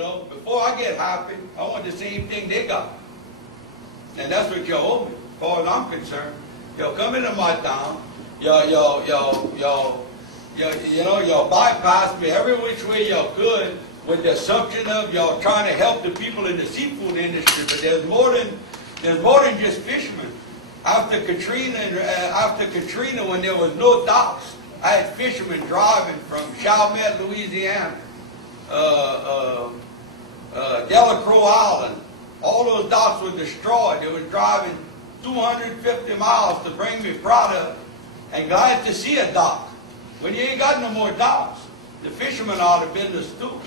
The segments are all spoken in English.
You know, before I get happy, I want the same thing they got. And that's what you owe me, as far as I'm concerned. You'll come into my town, you'll bypass me every which way you could with the assumption of y'all trying to help the people in the seafood industry. But there's more than just fishermen. After Katrina, when there was no docks, I had fishermen driving from Chalmette, Louisiana, Delacroix Island. All those docks were destroyed. They were driving 250 miles to bring me product, and glad to see a dock. When you ain't got no more docks, the fishermen are the business too.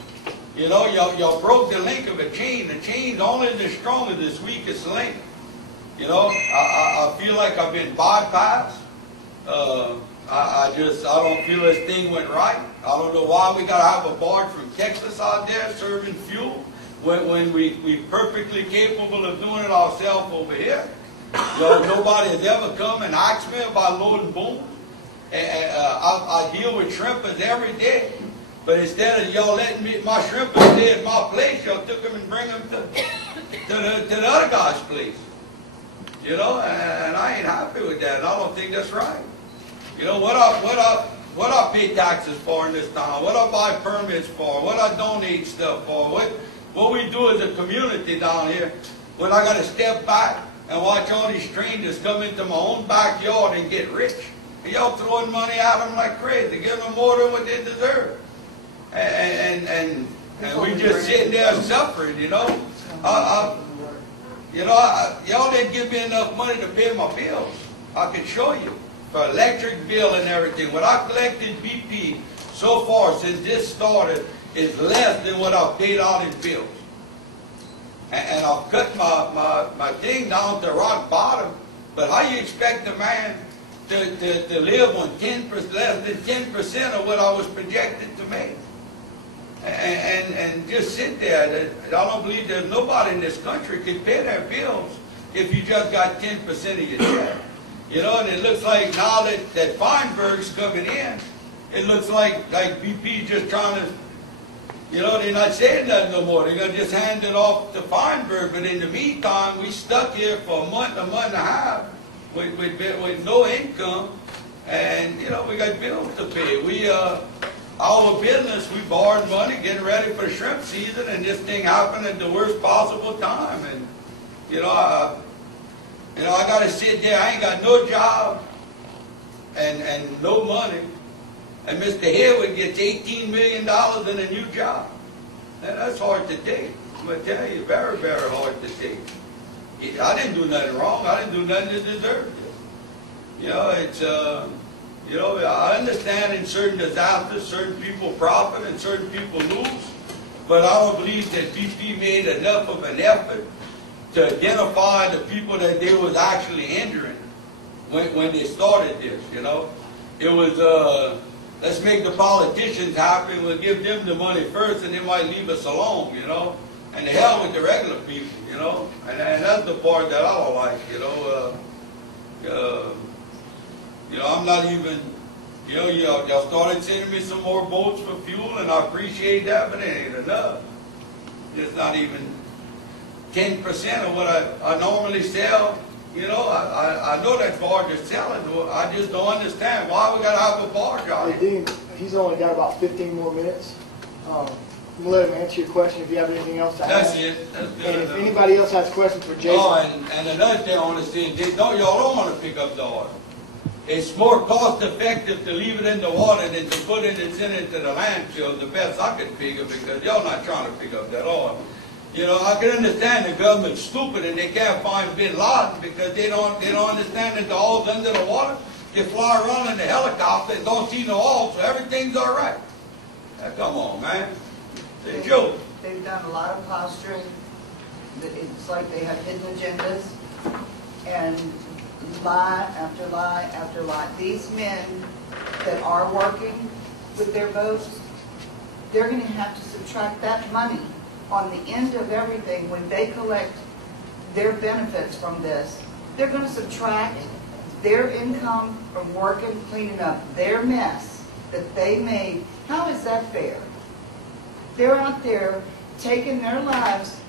You know, y'all broke the link of a chain. The chain's only as strong as its weakest link. You know, I feel like I've been bypassed. I don't feel this thing went right. I don't know why we gotta have a barge from Texas out there serving fuel when we perfectly capable of doing it ourselves over here. You know, nobody has ever come and asked me about loading boom. I deal with shrimpers every day. But instead of y'all letting my shrimpers stay at my place, y'all took them and bring them to the other guy's place. You know, and I ain't happy with that. And I don't think that's right. You know, what I pay taxes for in this town, what I buy permits for, what I donate stuff for, what we do as a community down here, when I got to step back and watch all these strangers come into my own backyard and get rich. Y'all throwing money at them like crazy, giving them more than what they deserve. And we just sitting there suffering, you know. Y'all didn't give me enough money to pay my bills. I can show you. For electric bill and everything. What I collected BP so far since this started is less than what I've paid out in bills. And I've cut my thing down to rock bottom. But how you expect a man to live on 10%, less than 10% of what I was projected to make? And just sit there. I don't believe there's nobody in this country could pay their bills if you just got 10% of your check. You know, and it looks like now that Feinberg's coming in, it looks like BP just trying to, you know, they're not saying nothing no more. They're going to just hand it off to Feinberg. But in the meantime, we stuck here for a month and a half with no income. And, you know, we got bills to pay. Our business, we borrowed money getting ready for shrimp season, and this thing happened at the worst possible time. And, you know, I got to sit there. I ain't got no job and no money. And Mr. Hayward gets $18 million in a new job. And that's hard to take. I'm going to tell you, very, very hard to take. I didn't do nothing wrong. I didn't do nothing to deserve it. You know, it's, you know, I understand in certain disasters, certain people profit and certain people lose. But I don't believe that BP made enough of an effort to identify the people that they was actually injuring when they started this, you know. It was, let's make the politicians happy, we'll give them the money first and they might leave us alone, you know. And the hell with the regular people, you know. And that's the part that I don't like, you know. You know, I'm not even, you know, y'all started sending me some more boats for fuel, and I appreciate that, but it ain't enough. It's not even 10% of what I normally sell. You know, I know that barge is selling. I just don't understand why we got to have a barge out here. Hey, Dean, he's only got about 15 more minutes. I'm going to let him answer your question if you have anything else to add. That's it. That's good. And if anybody else has questions for Jason. Oh, and another thing I want to say, y'all don't want to pick up the oil. It's more cost effective to leave it in the water than to put it and send it to the landfill, the best I could figure, because y'all not trying to pick up that oil. You know, I can understand the government's stupid and they can't find Bin Laden because they don't understand that the oil's under the water. They fly around in the helicopter and don't see no oil, so everything's all right. Now, come on, man. It's a joke. They've done a lot of posturing. It's like they have hidden agendas and lie after lie after lie. These men that are working with their boats, they're going to have to subtract that money on the end of everything when they collect their benefits from this. They're going to subtract their income from working, cleaning up their mess that they made. How is that fair? They're out there taking their lives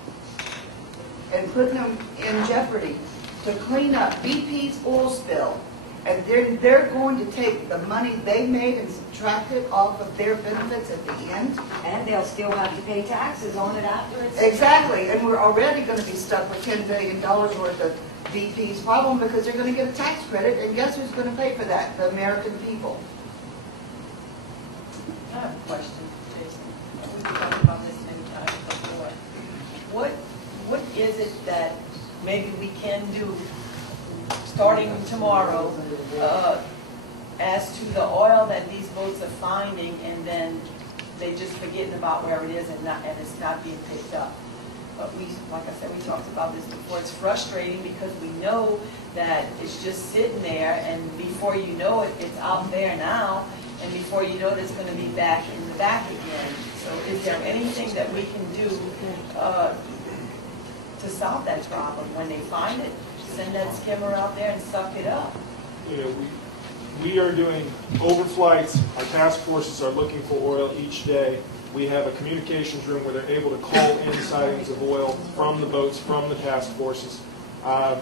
and putting them in jeopardy to clean up BP's oil spill. And then they're going to take the money they made and subtract it off of their benefits at the end? And they'll still have to pay taxes on it after it's... Exactly, and we're already going to be stuck with $10 billion worth of BP's problem because they're going to get a tax credit, and guess who's going to pay for that? The American people. I have a question, Jason. We've talked about this many times before. What is it that maybe we can do starting tomorrow as to the oil that these boats are finding, and then they just forgetting about where it is and it's not being picked up? But we, like I said, we talked about this before. It's frustrating because we know that it's just sitting there, and before you know it, it's out there now, and before you know it, it's going to be back in the back again. So is there anything that we can do to solve that problem? When they find it, send that skimmer out there and suck it up. You know, we are doing overflights. Our task forces are looking for oil each day. We have a communications room where they're able to call in sightings of oil from the boats, from the task forces. I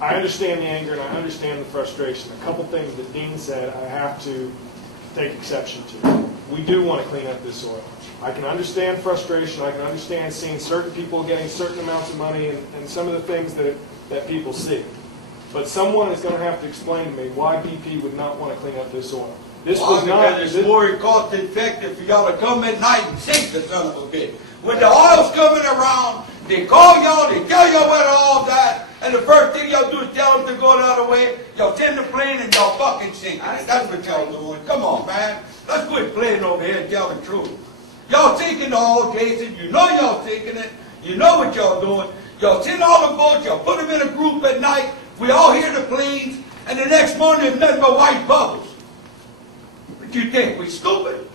understand the anger and I understand the frustration. A couple things that Dean said I have to take exception to. We do want to clean up this oil. I can understand frustration. I can understand seeing certain people getting certain amounts of money and some of the things that people see. But someone is going to have to explain to me why BP would not want to clean up this oil. This was not. Because it's more cost effective for y'all to come at night and sink the son of a bitch. When the oil's coming around, they call y'all, they tell y'all where all that, and the first thing y'all do is tell them to go the other way. Y'all tend the plane and y'all fucking sink it. That's what y'all doing. Come on, man. Let's quit playing over here and tell the truth. Y'all sinking the oil, Jason. You know y'all sinking it. You know what y'all doing. Y'all send all the boats, y'all put them in a group at night. We all hear the planes, and the next morning there's nothing but white bubbles. What you think? We stupid?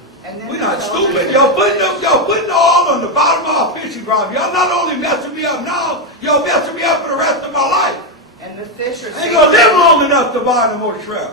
We're not stupid. Y'all putting the oil on the bottom of our fishing ground. Y'all not only messing me up now, y'all messing me up for the rest of my life. And the fish are I ain't gonna live long enough to buy no more shrimp.